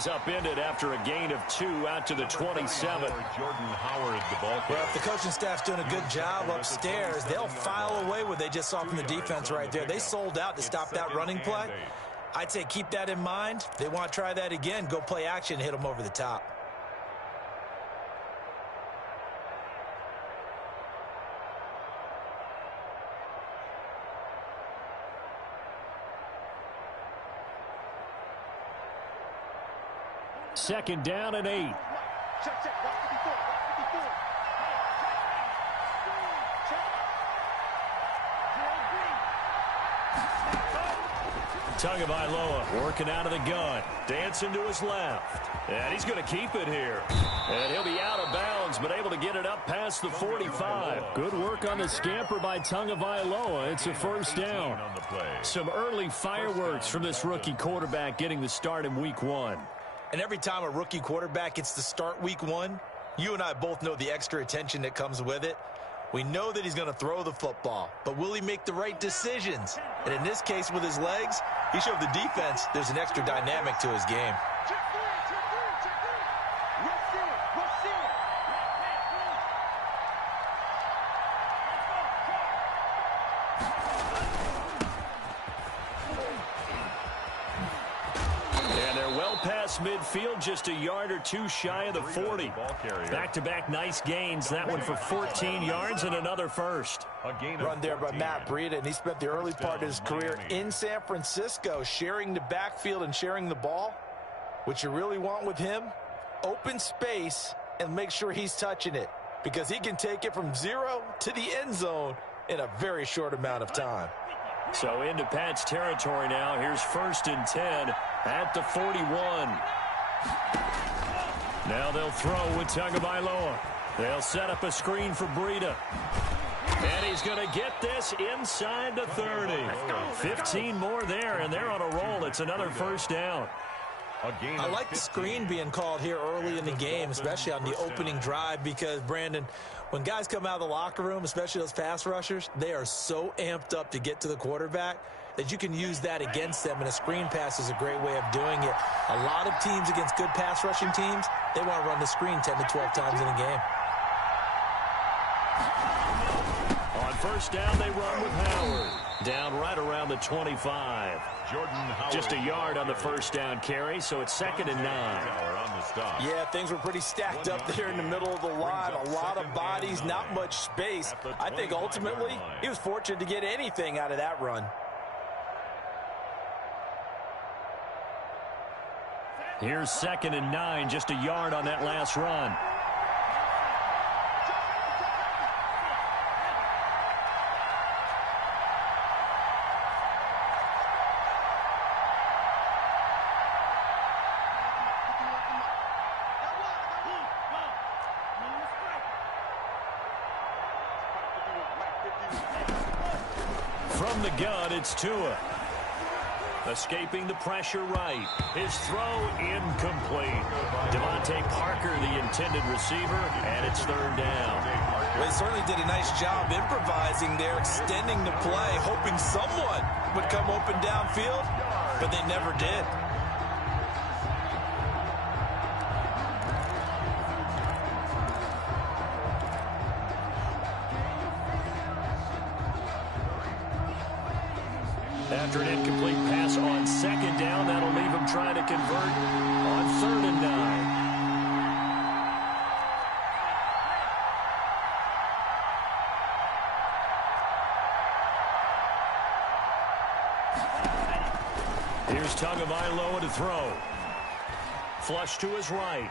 he's upended after a gain of 2 out to the 27. Well, if the coaching staff's doing a good job upstairs, they'll file away what they just saw from the defense right there. They sold out to stop that running play. I'd say keep that in mind. They want to try that again. Go play action and hit them over the top. Second down and 8. Tagovailoa working out of the gun. Dancing to his left. And he's going to keep it here. And he'll be out of bounds, but able to get it up past the 45. Good work on the scamper by Tagovailoa. It's a first down. Some early fireworks from this rookie quarterback getting the start in week 1. And every time a rookie quarterback gets to start week 1, you and I both know the extra attention that comes with it. We know that he's going to throw the football, but will he make the right decisions? And in this case, with his legs, he showed the defense there's an extra dynamic to his game. Past midfield, just a yard or 2 shy of the 40. Back-to-back nice gains. That one for 14 yards and another first. Run there by Matt Breida, and he spent the early part of his career in San Francisco sharing the backfield and sharing the ball. What you really want with him, open space and make sure he's touching it, because he can take it from 0 to the end zone in a very short amount of time. So into Pat's territory now. Here's 1st and 10 at the 41. Now they'll throw with Tagovailoa. They'll set up a screen for Breida. And he's going to get this inside the 30. 15 more there, and they're on a roll. It's another first down. I like the screen being called here early in the game, especially on the opening drive, because, Brandon, when guys come out of the locker room, especially those pass rushers, they are so amped up to get to the quarterback that you can use that against them, and a screen pass is a great way of doing it. A lot of teams against good pass rushing teams, they want to run the screen 10 to 12 times in a game. On first down, they run with Howard. Down right around the 25. Just a yard on the first down carry, so it's 2nd and 9. Yeah, things were pretty stacked up there in the middle of the line. A lot of bodies, not much space. I think ultimately he was fortunate to get anything out of that run. Here's 2nd and 9, just a yard on that last run. From the gun, it's Tua. Escaping the pressure right. His throw incomplete. Devontae Parker, the intended receiver, and it's 3rd down. Well, they certainly did a nice job improvising there, extending the play, hoping someone would come open downfield, but they never did. After an incomplete pass on 2nd down, that'll leave him trying to convert on 3rd and 9. Here's Tagovailoa to throw. Flush to his right.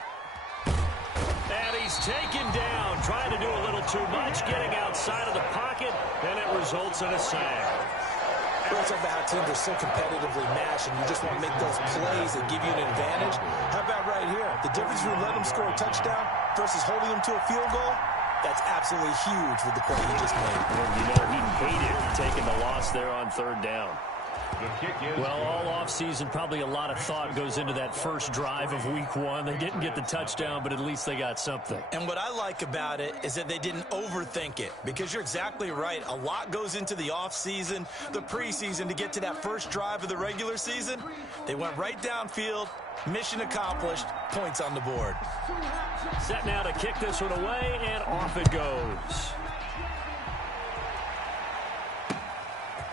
And he's taken down, trying to do a little too much, getting outside of the pocket, and it results in a sack. We're talking about how teams are so competitively matched, and you just want to make those plays that give you an advantage. How about right here? The difference between letting them score a touchdown versus holding them to a field goal, that's absolutely huge with the play he just made. And you know he hated taking the loss there on 3rd down. Well, all offseason, probably a lot of thought goes into that first drive of week 1. They didn't get the touchdown, but at least they got something. And what I like about it is that they didn't overthink it, because you're exactly right. A lot goes into the offseason, the preseason, to get to that first drive of the regular season. They went right downfield, mission accomplished, points on the board. Set now to kick this one away, and off it goes.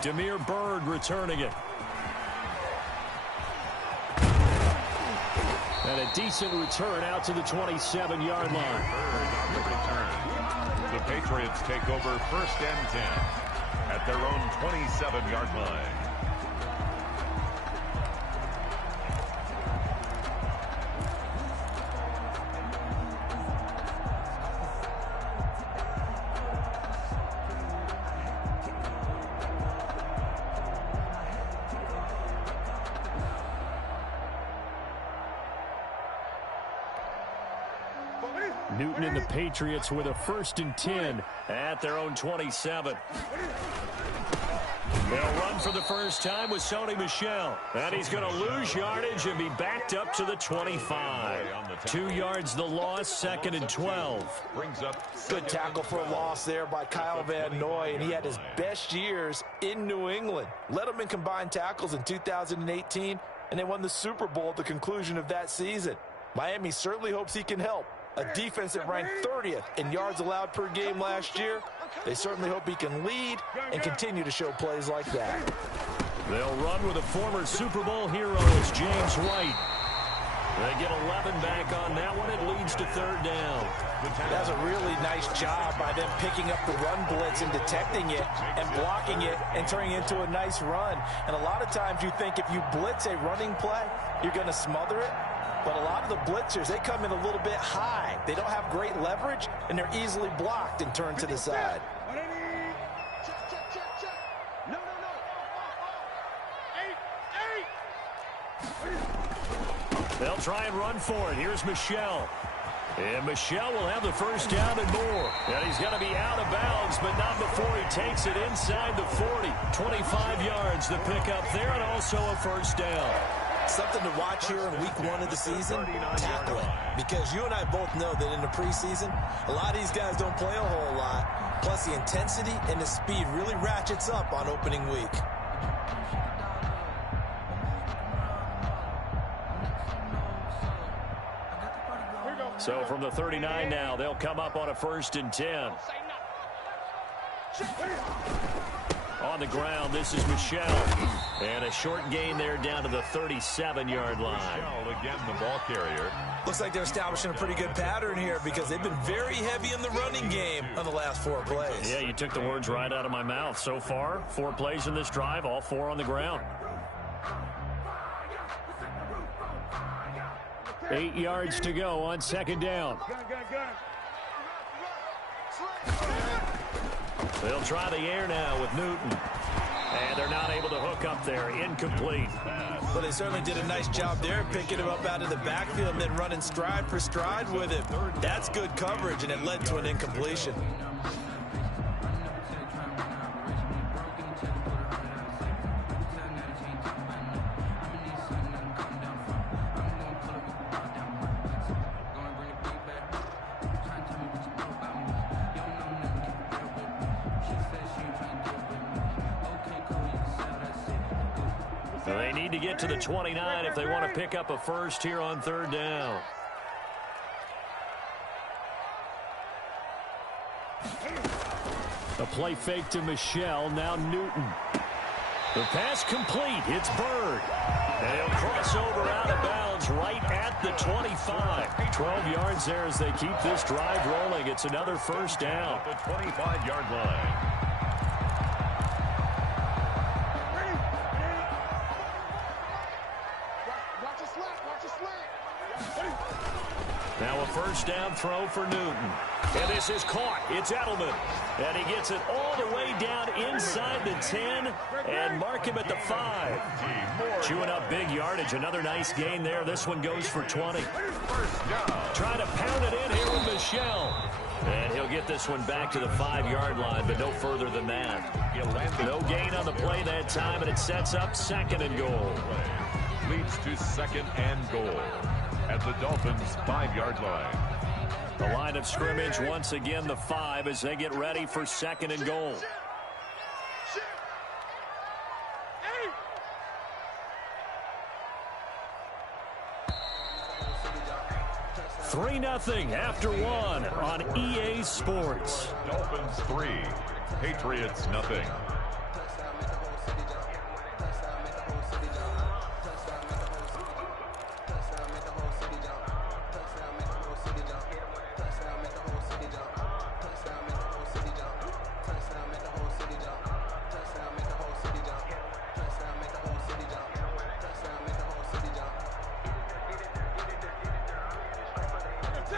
Damiere Byrd returning it. And a decent return out to the 27-yard line. On the return. The Patriots take over 1st and 10 at their own 27-yard line. Newton and the Patriots with a 1st and 10 at their own 27. They'll run for the first time with Sony Michel. And he's going to lose yardage and be backed up to the 25. 2 yards the loss, 2nd and 12. Good tackle for a loss there by Kyle Van Noy, and he had his best years in New England. Led them in combined tackles in 2018, and they won the Super Bowl at the conclusion of that season. Miami certainly hopes he can help. A defense that ranked 30th in yards allowed per game last year. They certainly hope he can lead and continue to show plays like that. They'll run with a former Super Bowl hero as James White. They get 11 back on that one. It leads to 3rd down. That's a really nice job by them picking up the run blitz and detecting it and blocking it and turning it into a nice run. And a lot of times you think if you blitz a running play, you're going to smother it. But a lot of the blitzers, they come in a little bit high. They don't have great leverage, and they're easily blocked and turned to the side. They'll try and run for it. Here's Michel. And Michel will have the 1st down and more. And he's going to be out of bounds, but not before he takes it inside the 40. 25 yards the pickup there, and also a 1st down. Something to watch here in week 1 of the season, tackling. Because you and I both know that in the preseason, a lot of these guys don't play a whole lot. Plus, the intensity and the speed really ratchets up on opening week. So from the 39 now, they'll come up on a 1st and 10. On the ground, this is Michel. And a short gain there down to the 37-yard line. Michel, again, the ball carrier. Looks like they're establishing a pretty good pattern here because they've been very heavy in the running game on the last 4 plays. Yeah, you took the words right out of my mouth. So far, 4 plays in this drive, all 4 on the ground. 8 yards to go on 2nd down. They'll try the air now with Newton. And they're not able to hook up there. Incomplete. Well, they certainly did a nice job there, picking him up out of the backfield and then running stride for stride with him. That's good coverage, and it led to an incompletion. They need to get to the 29 if they want to pick up a 1st here on 3rd down. A play fake to Michel, now Newton. The pass complete, it's Byrd. And he'll cross over out of bounds right at the 25. 12 yards there as they keep this drive rolling. It's another 1st down. At the 25-yard line. Now a 1st down throw for Newton. And this is caught. It's Edelman. And he gets it all the way down inside the 10 and mark him at the 5. Chewing up big yardage. Another nice gain there. This one goes for 20. Trying to pound it in here with Michel. And he'll get this one back to the 5-yard line, but no further than that. No gain on the play that time, and it sets up 2nd and goal. Leads to 2nd and goal at the Dolphins' 5-yard line. The line of scrimmage, once again, the 5 as they get ready for 2nd and goal. 3-0 after 1 on EA Sports. Dolphins 3, Patriots nothing.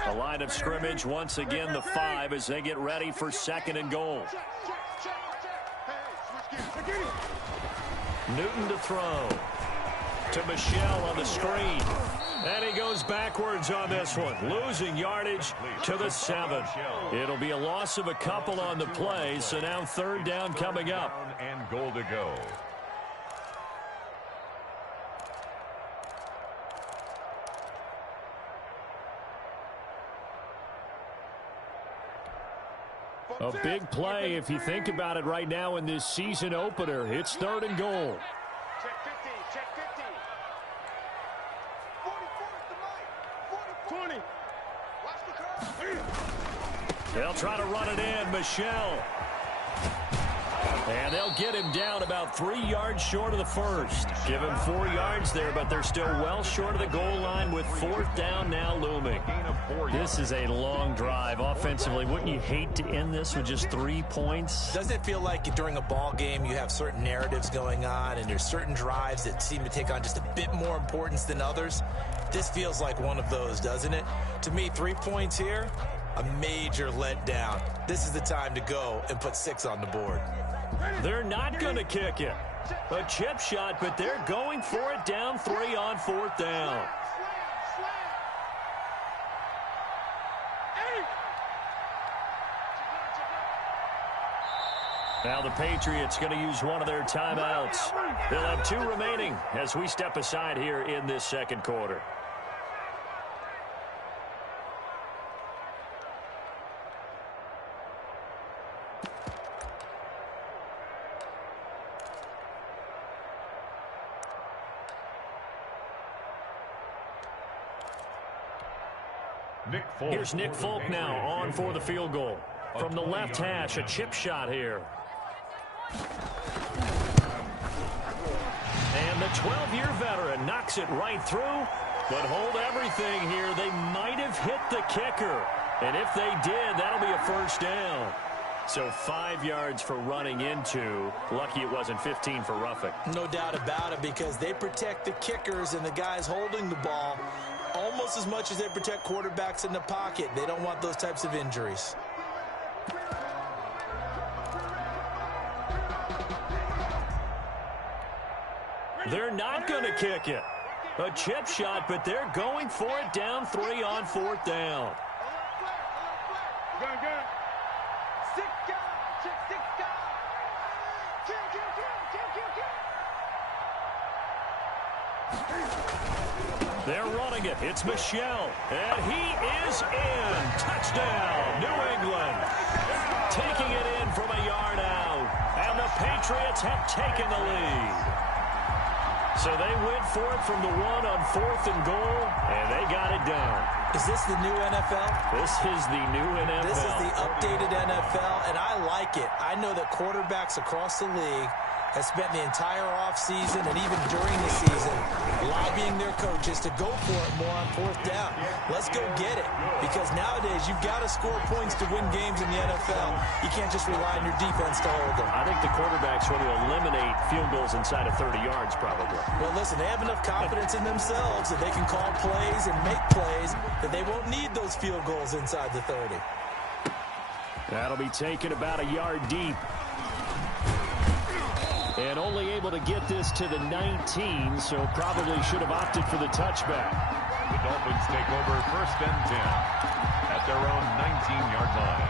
The line of scrimmage, once again, the 5 as they get ready for 2nd and goal. Newton to throw. To Michel on the screen. And he goes backwards on this one. Losing yardage to the 7. It'll be a loss of a couple on the play, so now 3rd down coming up. And goal to go. A big play if you think about it right now in this season opener. It's 3rd and goal. Check 50, check 50. 44 at the mic. 40. Watch the curve. They'll try to run it in. Michel. And they'll get him down about 3 yards short of the 1st. Give him 4 yards there, but they're still well short of the goal line with 4th down now looming. This is a long drive offensively. Wouldn't you hate to end this with just 3 points? Doesn't it feel like during a ball game you have certain narratives going on and there's certain drives that seem to take on just a bit more importance than others? This feels like one of those, doesn't it? To me, 3 points here, a major letdown. This is the time to go and put 6 on the board. They're not going to kick it. A chip shot, but they're going for it down 3 on 4th down. Now the Patriots going to use one of their timeouts. They'll have 2 remaining as we step aside here in this 2nd quarter. Here's Nick Folk now on for the field goal. From the left hash, a chip shot here. And the 12-year veteran knocks it right through. But hold everything here. They might have hit the kicker. And if they did, that'll be a 1st down. So 5 yards for running into. Lucky it wasn't 15 for roughing. No doubt about it, because they protect the kickers and the guys holding the ball almost as much as they protect quarterbacks in the pocket. They don't want those types of injuries. They're not going to kick it. A chip shot, but they're going for it down 3 on 4th down. They're running it. It's Michel. And he is in. Touchdown, New England. Taking it in from a yard out. And the Patriots have taken the lead. So they went for it from the 1 on 4th and goal, and they got it done. Is this the new NFL? This is the new NFL. This is the updated NFL, and I like it. I know that quarterbacks across the league have spent the entire offseason and even during the season lobbying their coaches to go for it more on 4th down. Let's go get it, because nowadays you've got to score points to win games in the NFL. You can't just rely on your defense to hold them. I think the quarterbacks want to eliminate field goals inside of 30 yards probably. Well, listen, they have enough confidence in themselves that they can call plays and make plays that they won't need those field goals inside the 30. That'll be taken about a yard deep. And only able to get this to the 19, so probably should have opted for the touchback. The Dolphins take over 1st and 10 at their own 19-yard line.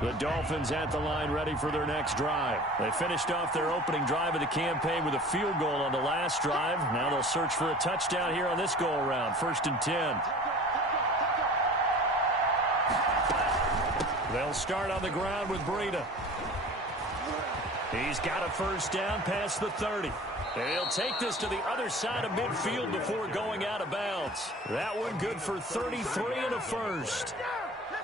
The Dolphins at the line ready for their next drive. They finished off their opening drive of the campaign with a field goal on the last drive. Now they'll search for a touchdown here on this go-around. 1st and 10. They'll start on the ground with Breida. He's got a first down past the 30. And he'll take this to the other side of midfield before going out of bounds. That one good for 33 and a first.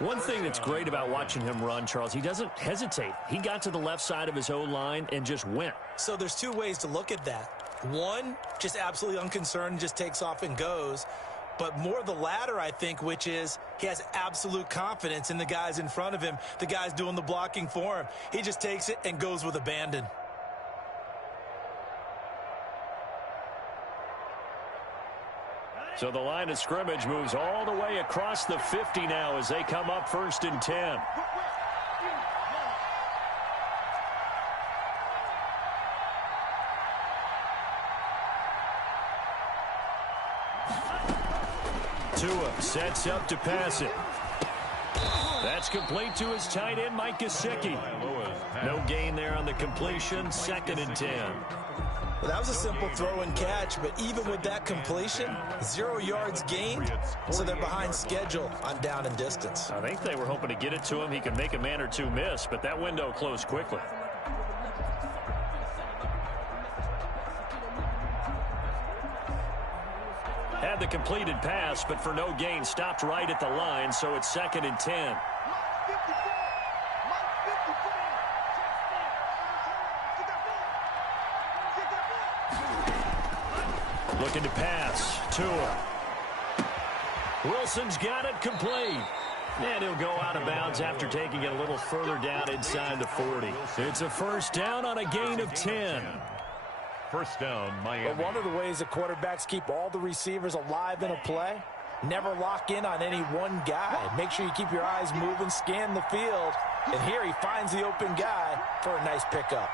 One thing that's great about watching him run, Charles, he doesn't hesitate. He got to the left side of his own line and just went. So there's two ways to look at that. One, just absolutely unconcerned, just takes off and goes. But more the latter, I think, which is he has absolute confidence in the guys in front of him, the guys doing the blocking for him. He just takes it and goes with abandon. So the line of scrimmage moves all the way across the 50 now as they come up 1st and 10. Tua sets up to pass it. That's complete to his tight end, Mike Gesicki. No gain there on the completion. 2nd and 10. Well, that was a simple throw and catch, but even with that completion, 0 yards gained, so they're behind schedule on down and distance. I think they were hoping to get it to him. He could make a man or two miss, but that window closed quickly. Had the completed pass, but for no gain, stopped right at the line, so it's 2nd and 10. Looking to pass. Tua. Wilson's got it complete. And he'll go out of bounds after taking it a little further down inside the 40. It's a first down on a gain of 10. First down, Miami. But one of the ways the quarterbacks keep all the receivers alive in a play, never lock in on any one guy. Make sure you keep your eyes moving, scan the field. And here he finds the open guy for a nice pickup.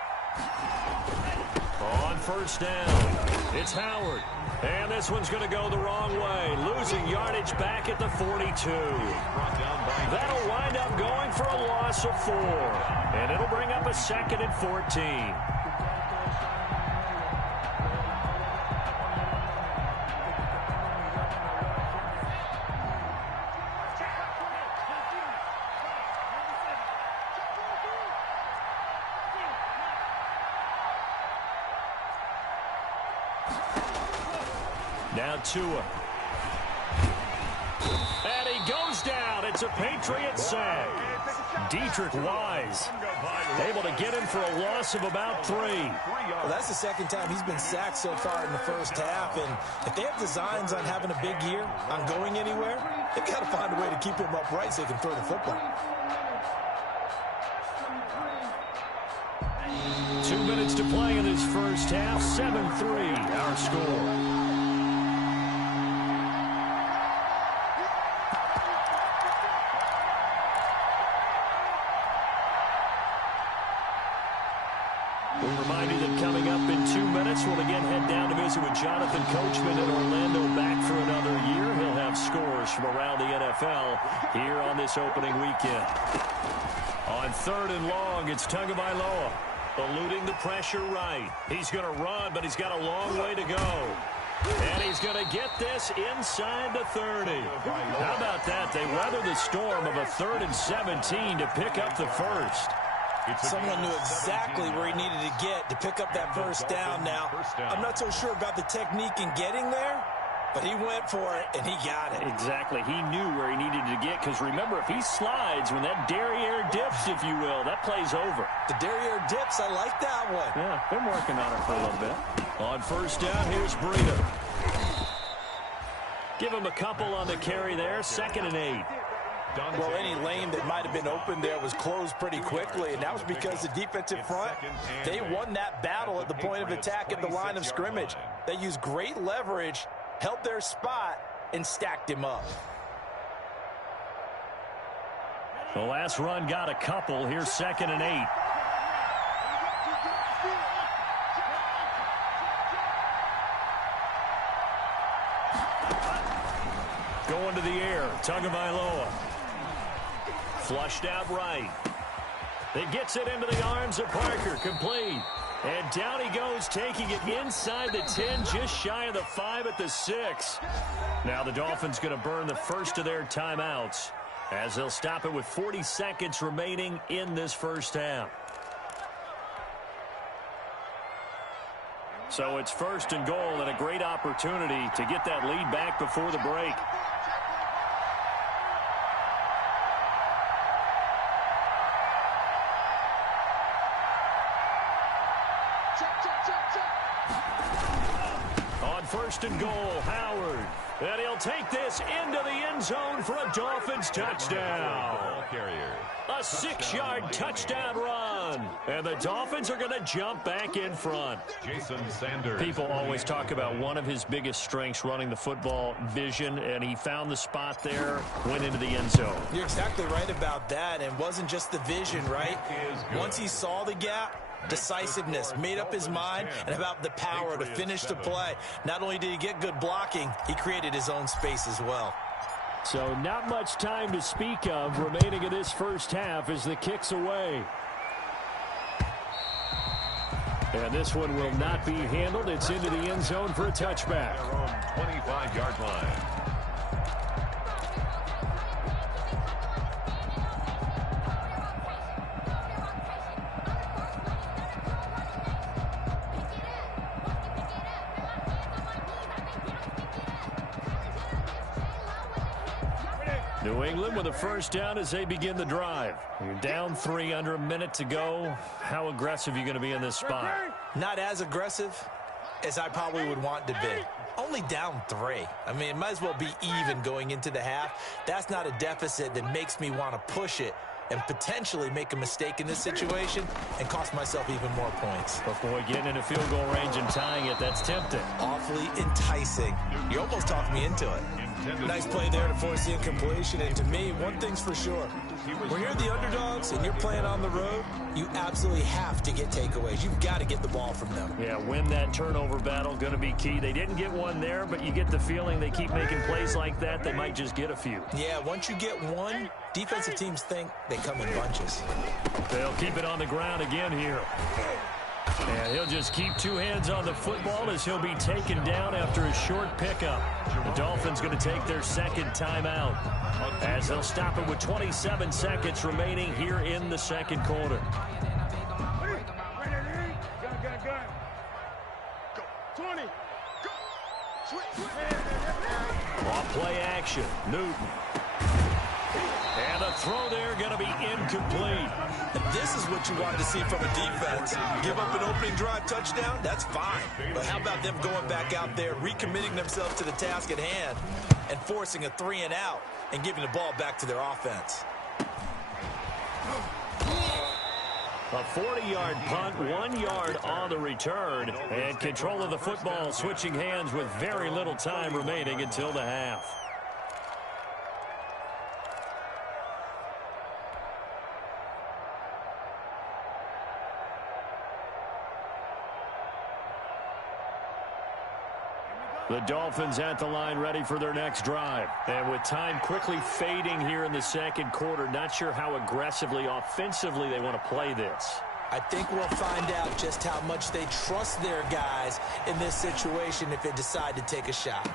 On first down, it's Howard. And this one's going to go the wrong way. Losing yardage back at the 42. That'll wind up going for a loss of 4. And it'll bring up a 2nd and 14. Now Tua. And he goes down. It's a Patriot sack. Dietrich Wise able to get him for a loss of about 3. Well, that's the second time he's been sacked so far in the first half. And if they have designs on having a big year, on going anywhere, they've got to find a way to keep him upright so he can throw the football. 2 minutes to play in this first half. 7-3 our score. We remind you that coming up in 2 minutes, we'll again head down to visit with Jonathan Coachman in Orlando, back for another year. He'll have scores from around the NFL here on this opening weekend. On 3rd and long, it's Tagovailoa eluding the pressure right. He's going to run, but he's got a long way to go. And he's going to get this inside the 30. How about that? They weather the storm of a 3rd and 17 to pick up the first. Someone knew exactly where he needed to get to pick up that first down. Now, I'm not so sure about the technique in getting there, but he went for it, and he got it. Exactly. He knew where he needed to get, because remember, if he slides, when that derriere dips, if you will, that play's over. The derriere dips, I like that one. Yeah, been working on it for a little bit. On first down, here's Breida. Give him a couple on the carry there. 2nd and 8. Well, any lane that might have been open there was closed pretty quickly, and that was because the defensive front, they won that battle at the point of attack at the line of scrimmage. They used great leverage, held their spot, and stacked him up. The last run got a couple. Here's 2nd and 8. going to the air. Tagovailoa. Flushed out right. It gets it into the arms of Parker. Complete. And down he goes, taking it inside the 10, just shy of the 5 at the 6. Now the Dolphins going to burn the first of their timeouts as they'll stop it with 40 seconds remaining in this first half. So it's first and goal and a great opportunity to get that lead back before the break. On first and goal, Howard. And he'll take this into the end zone for a Dolphins touchdown. A 6-yard touchdown run. And the Dolphins are going to jump back in front. Jason Sanders. People always talk about one of his biggest strengths running the football, vision, and he found the spot there, went into the end zone. You're exactly right about that, and wasn't just the vision, right? Once he saw the gap, decisiveness, made up his mind, and about the power to finish the play. Not only did he get good blocking, he created his own space as well. So not much time to speak of remaining in this first half as the kick's away. And this one will not be handled. It's into the end zone for a touchback. Their own 25-yard line. New England with a first down as they begin the drive. You're down 3, under a minute to go. How aggressive are you going to be in this spot? Not as aggressive as I probably would want to be. Only down 3. I mean, it might as well be even going into the half. That's not a deficit that makes me want to push it and potentially make a mistake in this situation and cost myself even more points. But boy, getting into field goal range and tying it, that's tempting. Awfully enticing. You almost talked me into it. Nice play there to force the incompletion. And to me, one thing's for sure. When you're the underdogs and you're playing on the road, you absolutely have to get takeaways. You've got to get the ball from them. Yeah, win that turnover battle, going to be key. They didn't get one there, but you get the feeling they keep making plays like that, they might just get a few. Yeah, once you get one, defensive teams think they come in bunches. They'll keep it on the ground again here. And he'll just keep 2 hands on the football as he'll be taken down after a short pickup. The Dolphins going to take their second timeout as they'll stop it with 27 seconds remaining here in the second quarter. Go. 20. Go. Off play action. Newton. And the throw there going to be incomplete. And this is what you wanted to see from a defense. Give up an opening drive touchdown, that's fine. But how about them going back out there, recommitting themselves to the task at hand, and forcing a 3-and-out and giving the ball back to their offense? A 40-yard punt, 1 yard on the return, and control of the football switching hands with very little time remaining until the half. The Dolphins at the line ready for their next drive. And with time quickly fading here in the second quarter, not sure how aggressively, offensively they want to play this. I think we'll find out just how much they trust their guys in this situation if they decide to take a shot.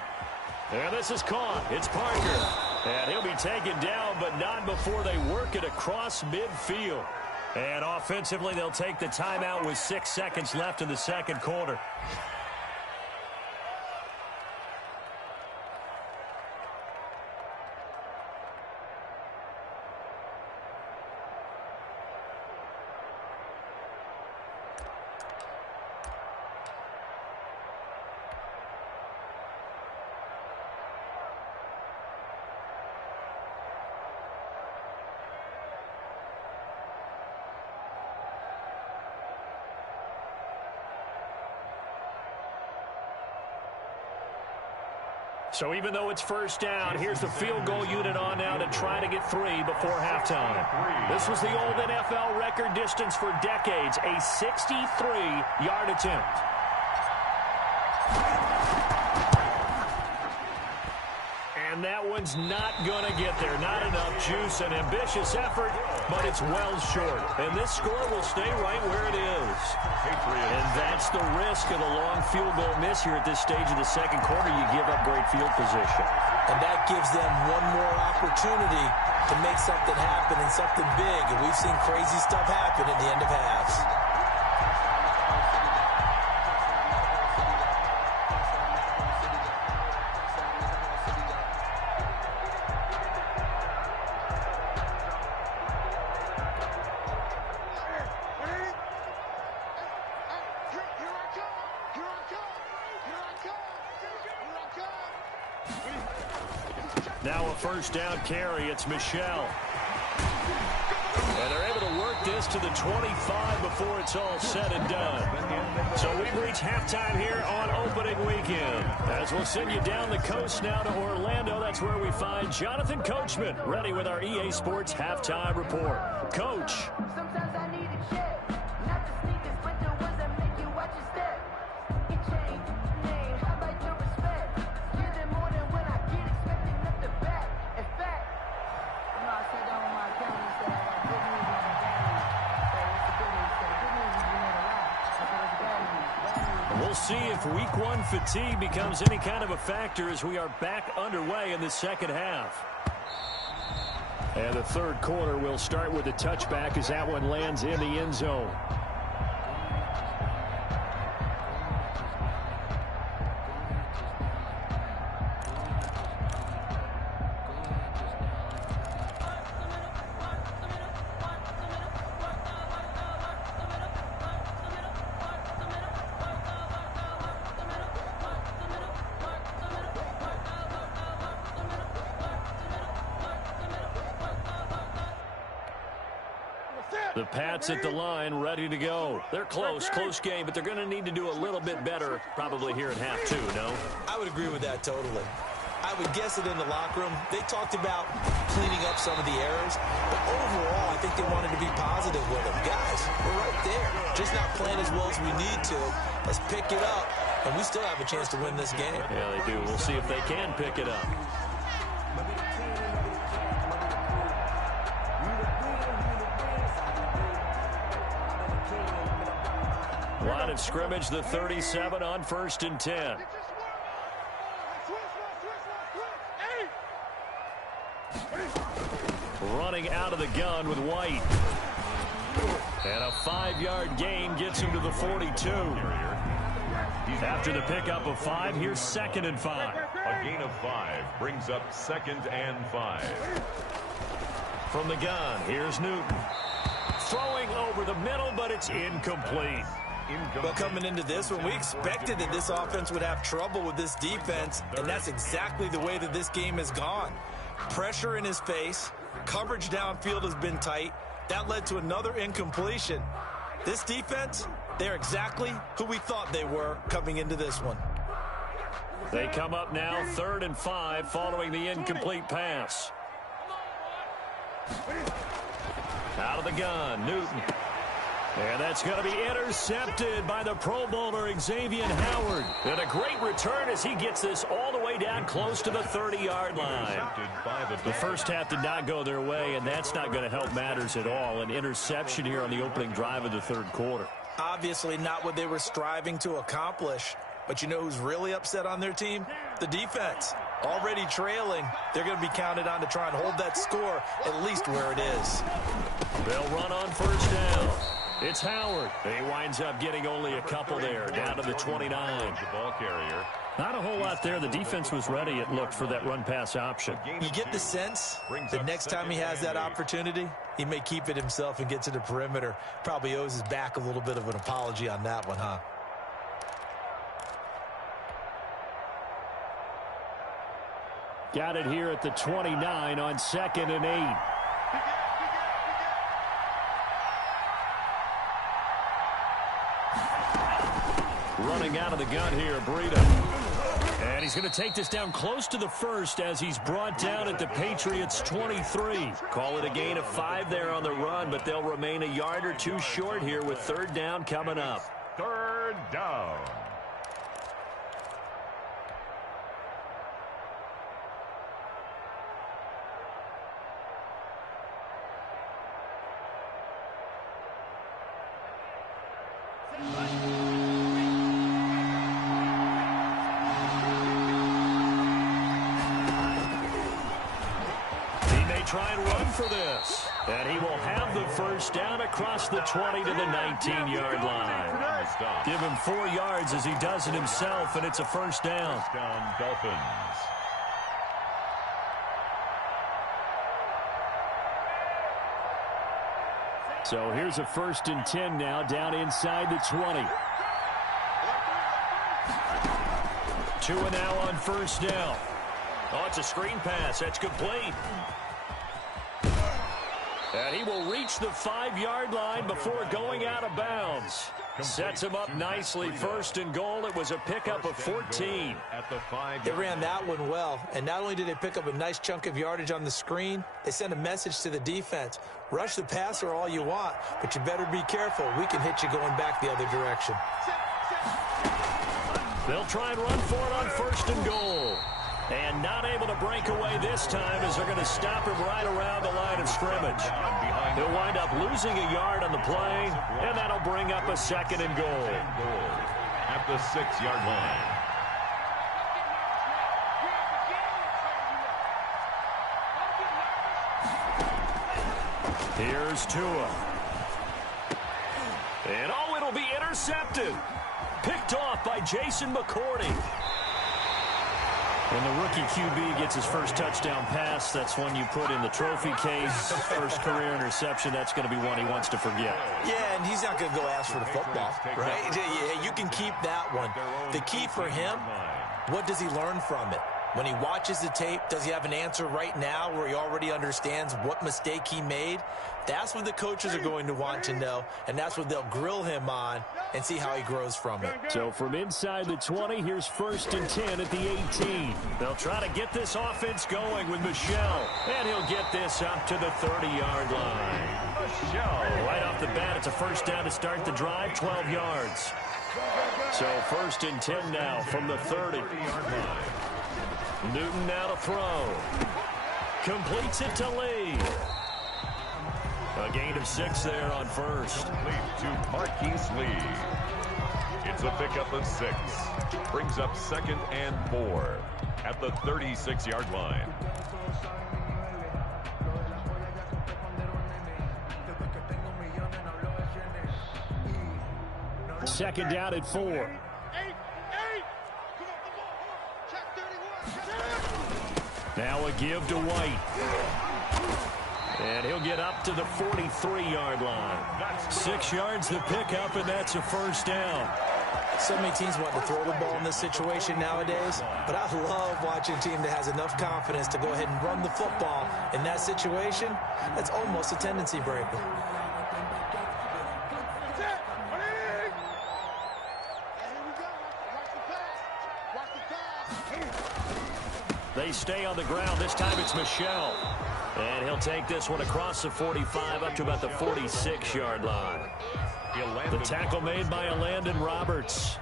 And this is caught. It's Parker. And he'll be taken down, but not before they work it across midfield. And offensively, they'll take the timeout with 6 seconds left in the second quarter. So even though it's first down, here's the field goal unit on now to try to get 3 before halftime. This was the old NFL record distance for decades, a 63-yard attempt. And that one one's not going to get there. Not enough juice, an ambitious effort, but it's well short. And this score will stay right where it is. And that's the risk of the long field goal miss here at this stage of the second quarter. You give up great field position. And that gives them one more opportunity to make something happen and something big. And we've seen crazy stuff happen at the end of halves. Now a first down carry. It's Michelle. And they're able to work this to the 25 before it's all said and done. So we've reached halftime here on opening weekend. As we'll send you down the coast now to Orlando, that's where we find Jonathan Coachman ready with our EA Sports halftime report. Coach. Sometimes I need a check. Not the sneakers, but the ones that make you watch your step. Get changed, name, how about your respect? Give them more than when I get expecting up the back. In fact, you know, I sat down with my accountant and said I got good news and I got bad news. So what's the good news? So the good news is we made a lot. I said what's the bad news? Bad news. We'll see if week one fatigue becomes any kind of a factor as we are back underway in the second half. And the third quarter will start with a touchback as that one lands in the end zone. The Pats at the line, ready to go. They're close game, but they're going to need to do a little bit better probably here at half two, no? I would agree with that totally. I would guess it in the locker room. They talked about cleaning up some of the errors, but overall, I think they wanted to be positive with them. Guys, we're right there. Just not playing as well as we need to. Let's pick it up, and we still have a chance to win this game. Yeah, they do. We'll see if they can pick it up. Line of scrimmage, the 37 on 1st and 10. Running out of the gun with White. And a 5-yard gain gets him to the 42. After the pickup of 5, here's 2nd and 5. A gain of 5 brings up 2nd and 5. From the gun, here's Newton. Throwing over the middle, but it's incomplete. But coming into this one, we expected that this offense would have trouble with this defense, and that's exactly the way that this game has gone. Pressure in his face, coverage downfield has been tight. That led to another incompletion. This defense, they're exactly who we thought they were coming into this one. They come up now, 3rd and 5, following the incomplete pass. Out of the gun, Newton. And that's going to be intercepted by the Pro Bowler, Xavier Howard. And a great return as he gets this all the way down close to the 30-yard line. The first half did not go their way, and that's not going to help matters at all. An interception here on the opening drive of the third quarter. Obviously not what they were striving to accomplish. But you know who's really upset on their team? The defense. Already trailing. They're going to be counted on to try and hold that score at least where it is. They'll run on 1st down. It's Howard. He winds up getting only a couple there, down to the 29. The ball carrier. Not a whole lot there. The defense was ready, it looked, for that run-pass option. You get the sense that next time he has that opportunity, he may keep it himself and get to the perimeter. Probably owes his back a little bit of an apology on that one, huh? Got it here at the 29 on 2nd and 8. Running out of the gun here, Breida. And he's going to take this down close to the 1st as he's brought down at the Patriots' 23. Call it a gain of 5 there on the run, but they'll remain a yard or 2 short here with 3rd down coming up. 3rd down. try and run for this. And he will have the first down across the 20 to the 19-yard line. Give him 4 yards as he does it himself, and it's a first down. First down, Dolphins. So here's a 1st and 10 now, down inside the 20. 2 and now on first down. Oh, it's a screen pass. That's complete. And he will reach the 5-yard line before going out of bounds. Sets him up nicely. 1st and goal. It was a pickup of 14. They ran that one well, and not only did they pick up a nice chunk of yardage on the screen, they sent a message to the defense. Rush the passer all you want, but you better be careful. We can hit you going back the other direction. They'll try and run for it on 1st and goal. And not able to break away this time as they're going to stop him right around the line of scrimmage. He'll wind up losing a yard on the play, and that'll bring up a 2nd and goal. At the 6-yard line. Here's Tua. And oh, it'll be intercepted. Picked off by Jason McCourty. When the rookie QB gets his first touchdown pass, that's one you put in the trophy case. First career interception, that's going to be one he wants to forget. Yeah, and he's not going to go ask for the football, right? Yeah, you can keep that one. The key for him, what does he learn from it? When he watches the tape, does he have an answer right now where he already understands what mistake he made? That's what the coaches are going to want to know, and that's what they'll grill him on and see how he grows from it. So from inside the 20, here's 1st and 10 at the 18. They'll try to get this offense going with Michelle, and he'll get this up to the 30-yard line. Michelle, right off the bat, it's a first down to start the drive, 12 yards. So 1st and 10 now from the 30. Newton now to throw. Completes it to Lee. A gain of 6 there on 1st. Lead to Marquise Lee. It's a pickup of 6. Brings up 2nd and 4 at the 36-yard line. Second down at 4. Now a give to White. And he'll get up to the 43-yard line. 6 yards the pickup, and that's a first down. So many teams want to throw the ball in this situation nowadays, but I love watching a team that has enough confidence to go ahead and run the football. In that situation, that's almost a tendency breaker. They stay on the ground. This time it's Michelle. And he'll take this one across the 45 up to about the 46-yard line. The tackle made by Landon Roberts.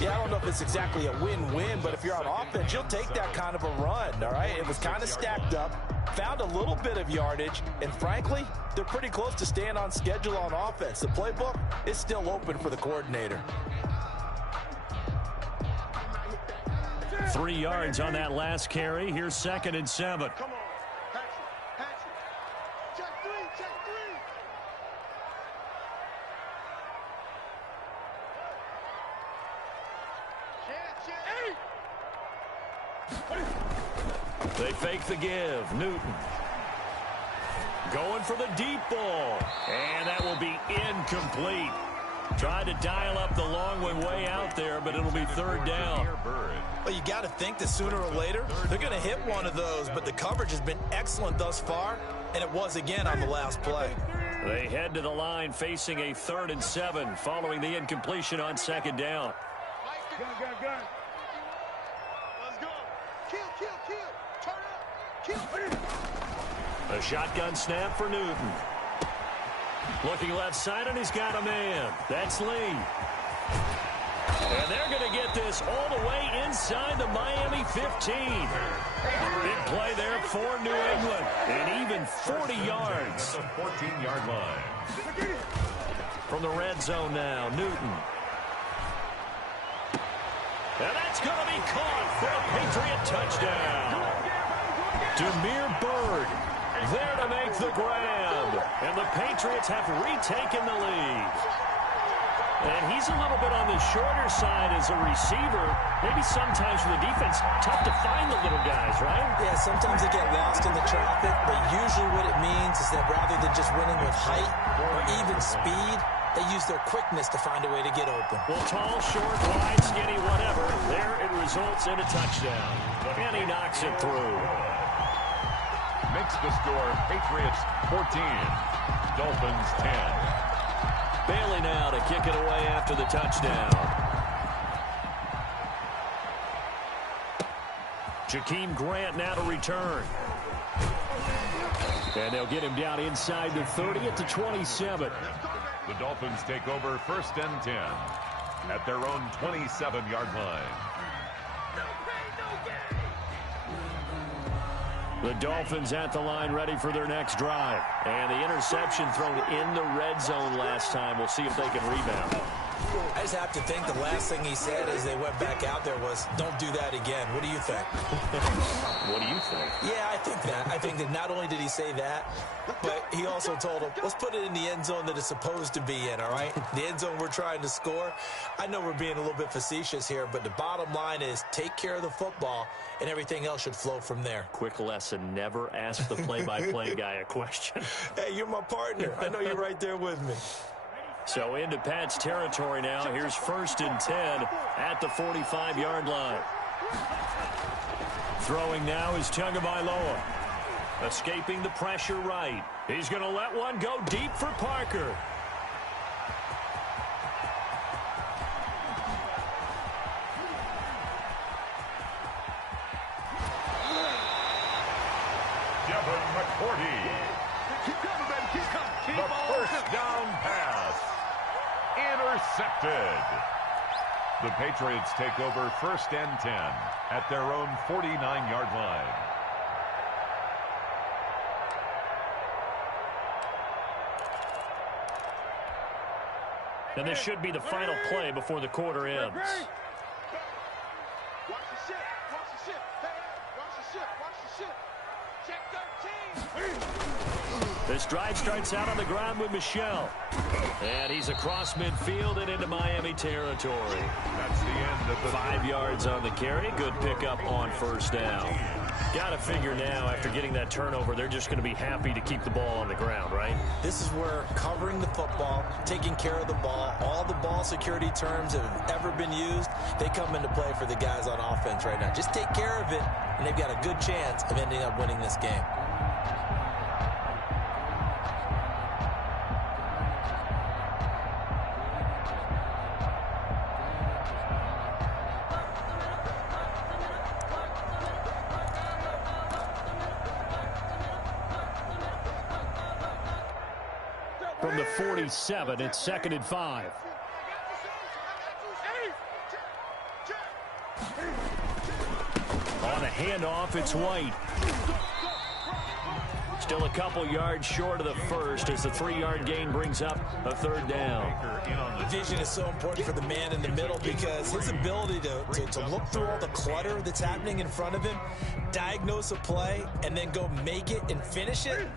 Yeah, I don't know if it's exactly a win-win, but if you're on offense, you'll take that kind of a run, all right? It was kind of stacked up, found a little bit of yardage, and frankly, they're pretty close to staying on schedule on offense. The playbook is still open for the coordinator. 3 yards on that last carry. Here's 2nd and 7. Come on. Patrick. Check three. They fake the give. Newton. Going for the deep ball. And that will be incomplete. Tried to dial up the long one way out there, but it'll be 3rd down. Well, you got to think that sooner or later, they're going to hit one of those, but the coverage has been excellent thus far, and it was again on the last play. They head to the line facing a 3rd and 7 following the incompletion on 2nd down. Gun. Let's go. Kill. Turn up. A shotgun snap for Newton. Looking left side, and he's got a man. That's Lee. And they're going to get this all the way inside the Miami 15. Big play there for New England. And even 40 yards. The 14-yard line. From the red zone now, Newton. And that's going to be caught for a Patriot touchdown. Demir Bird There to make the grab. And the Patriots have retaken the lead. And he's a little bit on the shorter side as a receiver. Maybe sometimes for the defense, tough to find the little guys, right? Yeah, sometimes they get lost in the traffic, but usually what it means is that rather than just winning with height or even speed, they use their quickness to find a way to get open. Well, tall, short, wide, skinny, whatever. There it results in a touchdown. And he knocks it through. Makes the score Patriots 14, Dolphins 10. Bailey now to kick it away after the touchdown. Jakeem Grant now to return. And they'll get him down inside the 30 at the 27. The Dolphins take over 1st and 10 at their own 27-yard line. The Dolphins at the line ready for their next drive. And the interception thrown in the red zone last time. We'll see if they can rebound. I just have to think the last thing he said as they went back out there was, don't do that again. What do you think? What do you think? Yeah, I think that. I think that not only did he say that, but he also told him, let's put it in the end zone that it's supposed to be in, all right? The end zone we're trying to score. I know we're being a little bit facetious here, but the bottom line is take care of the football, and everything else should flow from there. Quick lesson, never ask the play-by-play guy a question. Hey, you're my partner. I know you're right there with me. So into Pat's territory now. Here's 1st and 10 at the 45-yard line. Throwing now is Tagovailoa. Escaping the pressure right. He's going to let one go deep for Parker. Devin McCourty. Keep coming, baby. Keep coming. Keep The on first coming. down pass. Intercepted. The Patriots take over 1st and 10 at their own 49-yard line. And this should be the final play before the quarter ends. Watch the ship. Watch the ship. Hey, watch the ship. Watch the ship. Check 13. This drive starts out on the ground with Michel. And he's across midfield and into Miami territory. That's the end of the 5 yards on the carry. Good pickup on 1st down. Got to figure now, after getting that turnover, they're just going to be happy to keep the ball on the ground, right? This is where covering the football, taking care of the ball, all the ball security terms that have ever been used, they come into play for the guys on offense right now. Just take care of it, and they've got a good chance of ending up winning this game. From the 47, it's 2nd and 5. On a handoff, it's White. Still a couple yards short of the first as the 3-yard gain brings up a 3rd down. Vision is so important for the man in the middle because his ability to look through all the clutter that's happening in front of him, diagnose a play, and then go make it and finish it,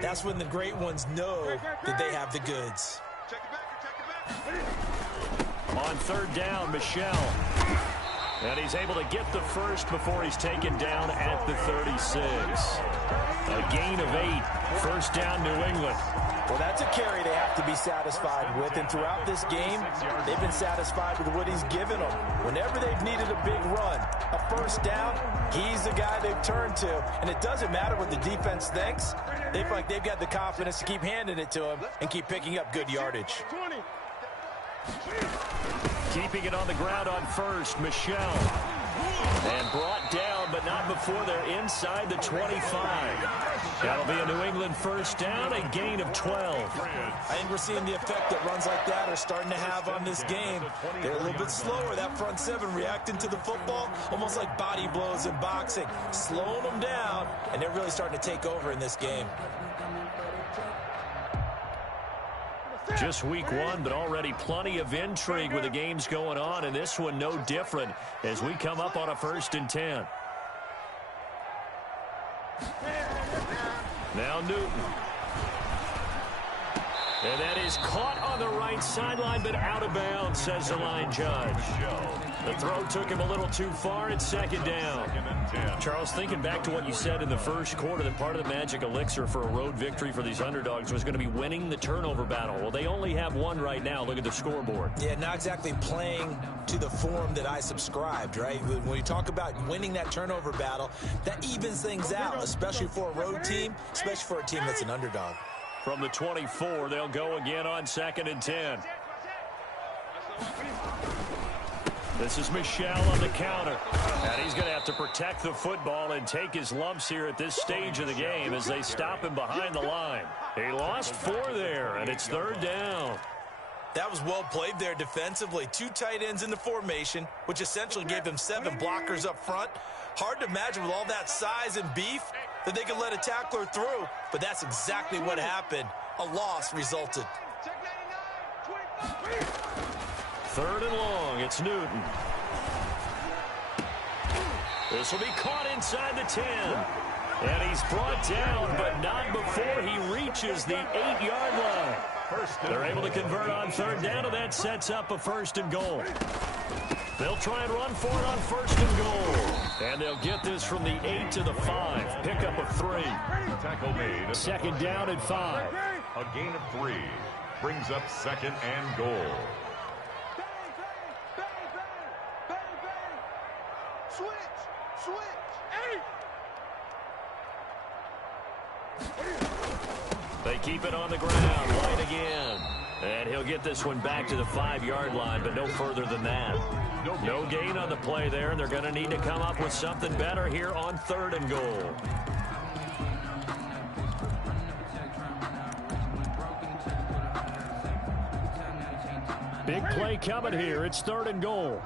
that's when the great ones know that they have the goods. Check it back. On 3rd down, Michel. And he's able to get the first before he's taken down at the 36. A gain of 8. 1st down, New England. Well, that's a carry they have to be satisfied with, and throughout this game, they've been satisfied with what he's given them. Whenever they've needed a big run, a 1st down, he's the guy they've turned to, and it doesn't matter what the defense thinks. They feel like they've got the confidence to keep handing it to him and keep picking up good yardage. 20. Keeping it on the ground on 1st, Michel. And brought down, but not before they're inside the 25. That'll be a New England 1st down, a gain of 12. I think we're seeing the effect that runs like that are starting to have on this game. They're a little bit slower, that front 7 reacting to the football, almost like body blows in boxing, slowing them down, and they're really starting to take over in this game. Just week 1, but already plenty of intrigue with the games going on, and this one no different as we come up on a 1st and 10. Now Newton. And that is caught on the right sideline, but out of bounds, says the line judge. The throw took him a little too far. It's second down. Charles, thinking back to what you said in the first quarter, that part of the magic elixir for a road victory for these underdogs was going to be winning the turnover battle. Well, they only have one right now. Look at the scoreboard. Yeah, not exactly playing to the form that I subscribed, right? When you talk about winning that turnover battle, that evens things out, especially for a road team, especially for a team that's an underdog. From the 24, they'll go again on 2nd and 10. This is Michel on the counter. And he's going to have to protect the football and take his lumps here at this stage of the game as they stop him behind the line. He lost 4 there, and it's 3rd down. That was well played there defensively. 2 tight ends in the formation, which essentially gave them 7 blockers up front. Hard to imagine with all that size and beef that they could let a tackler through, but that's exactly what happened. A loss resulted. 3rd and long. It's Newton. This will be caught inside the 10. And he's brought down, but not before he reaches the 8-yard line. They're able to convert on 3rd down, and that sets up a 1st and goal. They'll try and run for it on 1st and goal. And they'll get this from the 8 to the 5. Pickup of 3. Tackle made. 2nd down and 5. A gain of 3. Brings up 2nd and goal. They keep it on the ground. White again. And he'll get this one back to the 5-yard line, but no further than that. No gain on the play there, and they're going to need to come up with something better here on 3rd and goal. Big play coming here. It's 3rd and goal.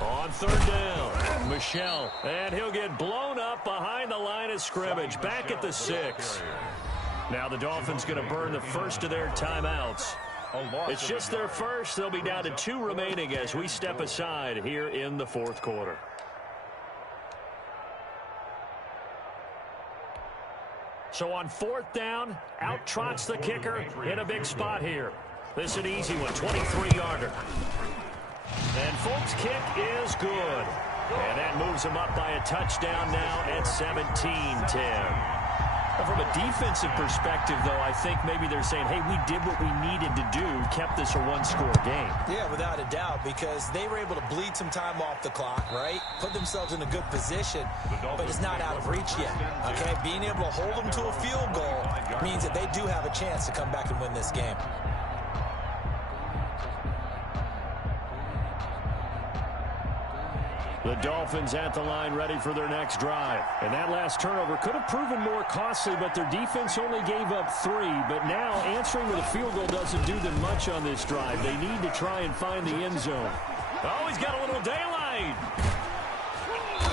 On 3rd down, Michel, and he'll get blown up behind the line of scrimmage, back at the 6. Now the Dolphins going to burn the first of their timeouts. It's just their first. They'll be down to 2 remaining as we step aside here in the 4th quarter. So on 4th down, out trots the kicker in a big spot here. This is an easy one, 23-yarder. And Folk's kick is good. And that moves him up by a touchdown now at 17-10. From a defensive perspective, though, I think maybe they're saying, hey, we did what we needed to do, kept this a 1-score game. Yeah, without a doubt, because they were able to bleed some time off the clock, right? Put themselves in a good position, but it's not out of reach yet, okay? Being able to hold them to a field goal means that they do have a chance to come back and win this game. The Dolphins at the line ready for their next drive. And that last turnover could have proven more costly, but their defense only gave up 3. But now answering with a field goal doesn't do them much on this drive. They need to try and find the end zone. Oh, he's got a little daylight.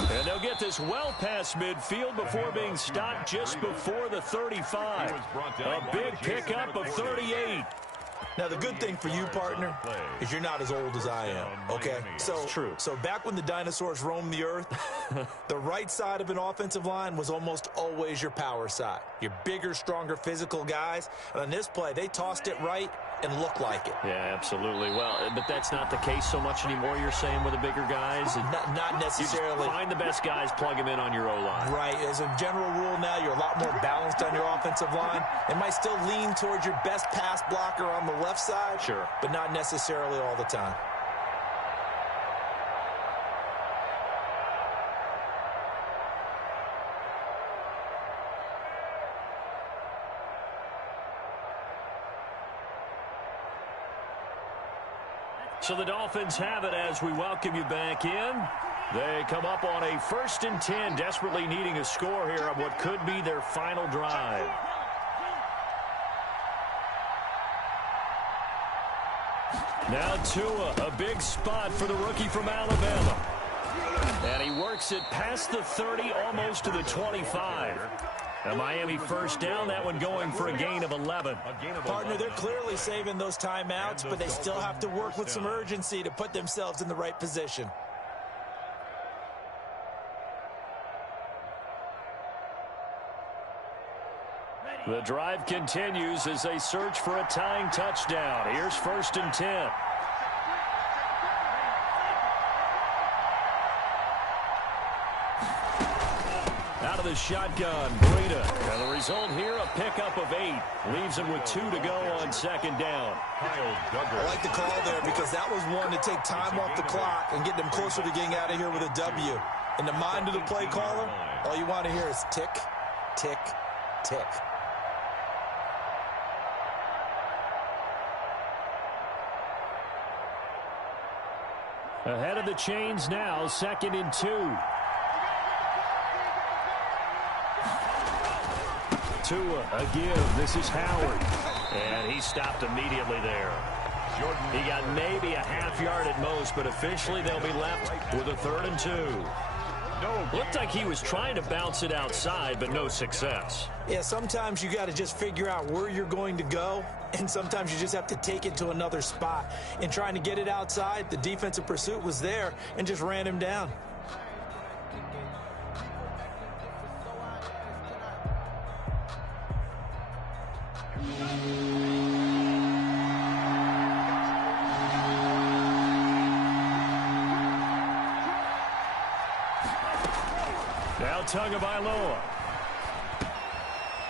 And they'll get this well past midfield before being stopped just before the 35. A big pickup of 38. Now, the good thing for you, partner, is you're not as old as I am, okay? So, true. So back when the dinosaurs roamed the earth, the right side of an offensive line was almost always your power side. Your bigger, stronger, physical guys. And on this play, they tossed it right and looked like it. Yeah, absolutely. Well, but that's not the case so much anymore, you're saying, with the bigger guys? Not necessarily. You just find the best guys, plug them in on your O-line. Right. As a general rule now, you're a lot more balanced on your offensive line. It might still lean towards your best pass blocker on the left side. Sure. But not necessarily all the time. So the Dolphins have it as we welcome you back in. They come up on a 1st and 10, desperately needing a score here on what could be their final drive. Now Tua, a big spot for the rookie from Alabama. And he works it past the 30, almost to the 25. A Miami first down, that one going for a gain of 11. Partner, they're clearly saving those timeouts, but they still have to work with some urgency to put themselves in the right position. The drive continues as they search for a tying touchdown. Here's 1st and 10. Out of the shotgun, Breida. And the result here, a pickup of 8. Leaves him with 2 to go on 2nd down. I like the call there because that was one to take time off the clock and get them closer to getting out of here with a W. In the mind of the play caller, all you want to hear is tick, tick, tick. Ahead of the chains now, 2nd and 2. Tua, a give. This is Howard. And he stopped immediately there. He got maybe a half yard at most, but officially they'll be left with a 3rd and 2. Looked like he was trying to bounce it outside, but no success. Yeah, sometimes you got to just figure out where you're going to go, and sometimes you just have to take it to another spot. In trying to get it outside, the defensive pursuit was there and just ran him down. Now Tagovailoa.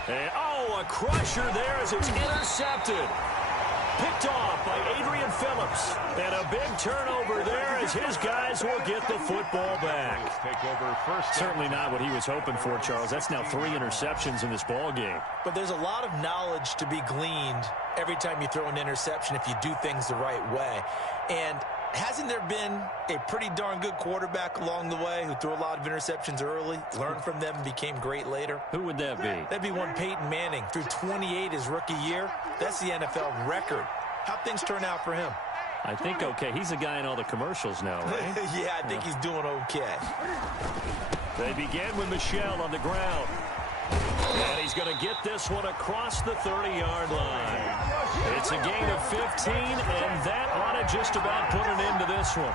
And, a crusher there as it's intercepted. Picked off by Adrian Phillips. And a big turnover there as his guys will get the football back. Certainly not what he was hoping for, Charles. That's now 3 interceptions in this ball game. But there's a lot of knowledge to be gleaned every time you throw an interception if you do things the right way. And hasn't there been a pretty darn good quarterback along the way who threw a lot of interceptions early, learned from them, and became great later? Who would that be? That'd be one Peyton Manning. Threw 28 his rookie year. That's the NFL record. How'd things turn out for him? I think okay. He's a guy in all the commercials now, right? Yeah, I think he's doing okay. They begin with Michel on the ground. And he's going to get this one across the 30-yard line. It's a gain of 15, and that ought to just about put an end to this one.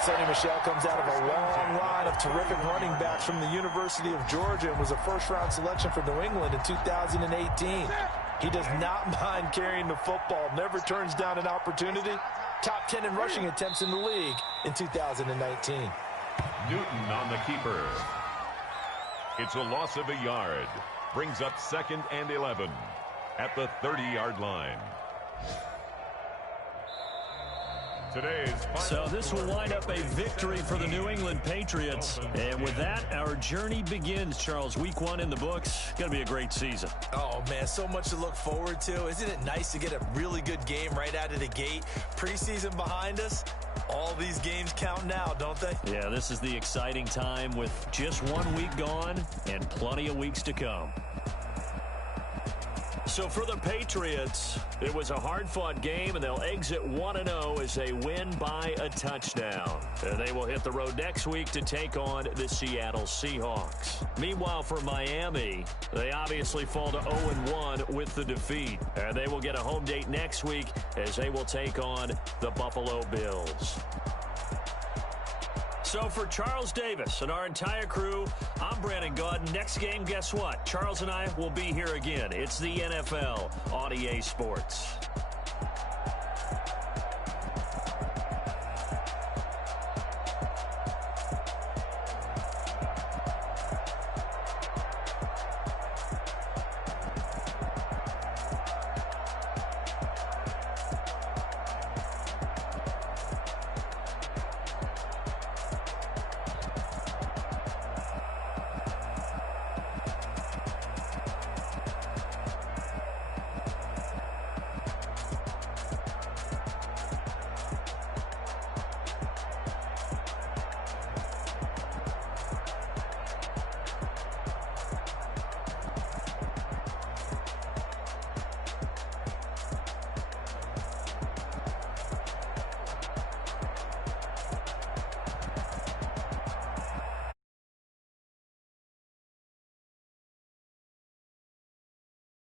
Sonny Michel comes out of a long line of terrific running backs from the University of Georgia and was a first-round selection for New England in 2018. He does not mind carrying the football, never turns down an opportunity. Top 10 in rushing attempts in the league in 2019. Newton on the keeper. It's a loss of a yard. Brings up 2nd and 11 at the 30-yard line. So this will wind up a victory for the New England Patriots. And with that, our journey begins, Charles. Week 1 in the books. Going to be a great season. Oh, man, so much to look forward to. Isn't it nice to get a really good game right out of the gate? Preseason behind us. All these games count now, don't they? Yeah, this is the exciting time with just 1 week gone and plenty of weeks to come. So for the Patriots, it was a hard-fought game, and they'll exit 1-0 as they win by a touchdown. And they will hit the road next week to take on the Seattle Seahawks. Meanwhile, for Miami, they obviously fall to 0-1 with the defeat. And they will get a home date next week as they will take on the Buffalo Bills. So for Charles Davis and our entire crew, I'm Brandon Gaudin. Next game, guess what? Charles and I will be here again. It's the NFL on EA Sports.